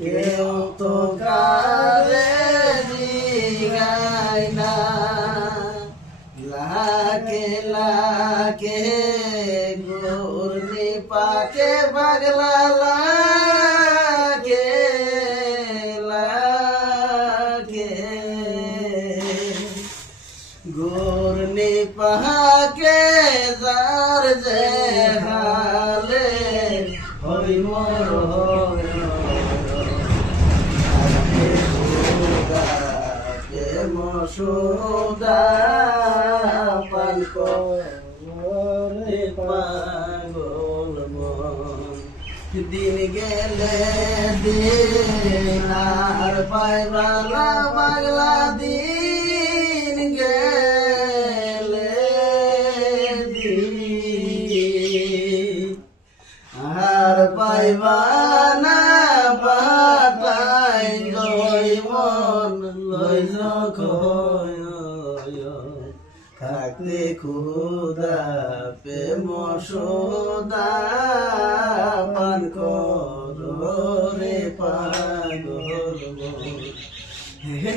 কেউ তো কারে জিগায় না, লাকে লাকে ঘূর্ণি পাকে পাগলা লাকে লাকে ঘূর্ণি পাকে যার যে হালে হই মোর মসুদা পান করে পাগল মন, দিন গেলে দিন আর পাইবালা পাগলা, দিন গেলে দিন আর পাইবানা বাটাই লই মন লই থাকতে খুদা প্রেম সদা পান করে পাগল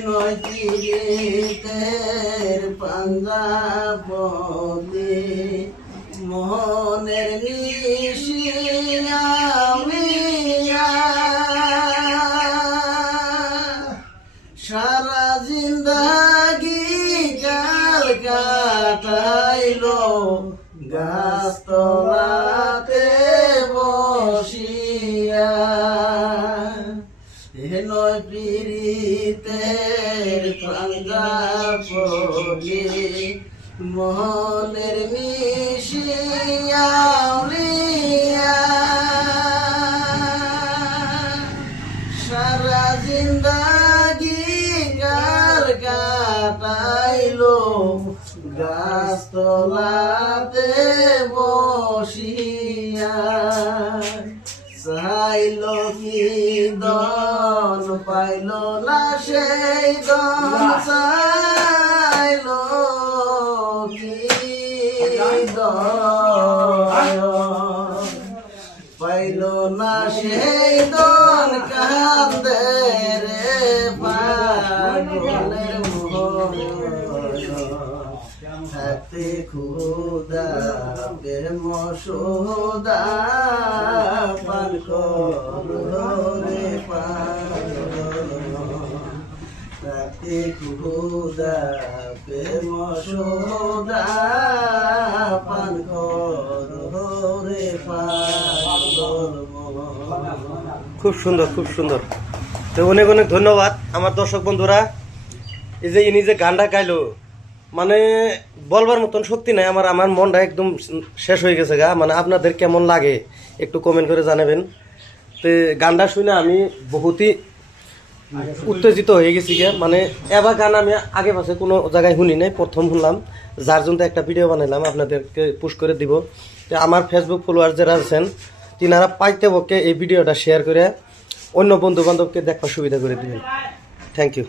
নয় তিরিতের পাঞ্জাব মোহনের নিশিয়া সারা জিন্দাগি কাল কাটাইলো গাছ তলাতে বসিয়া, নয় পীড়িতের পাঞ্জাবি মোহনের মিশিয়া সারা জিন্দাগি কাল কাটাইলো গাছ তলাতে বসিয়া, চাইল কি দন পাইল না সেই দন, চাইল কি দন পাইল না সেই দন, কান্দে রে পাগলের মন থাকতে খুদা প্রেম সদা পান করে পাগল থাকতে খুদা প্রেম সদা পান করে পাগল। খুব সুন্দর, খুব সুন্দর। তো অনেক অনেক ধন্যবাদ আমার দর্শক বন্ধুরা। এই যে ইনি যে গানটা গাইলো, মানে বলবার মতন শক্তি নাই আমার, আমার মনটা একদম শেষ হয়ে গেছে গা। মানে আপনাদের কেমন লাগে একটু কমেন্ট করে জানাবেন। তো গানটা শুনে আমি বহুতই উত্তেজিত হয়ে গেছি গা। মানে এবার গান আমি আগে পাশে কোনো জায়গায় শুনি নাই, প্রথম শুনলাম। যার জন্য একটা ভিডিও বানাইলাম, আপনাদেরকে পুশ করে দিব। তো আমার ফেসবুক ফলোয়ার যারা আছেন তিনারা পাইতে পক্ষে এই ভিডিওটা শেয়ার করে অন্য বন্ধু বান্ধবকে দেখবার সুবিধা করে দিবেন। Thank you.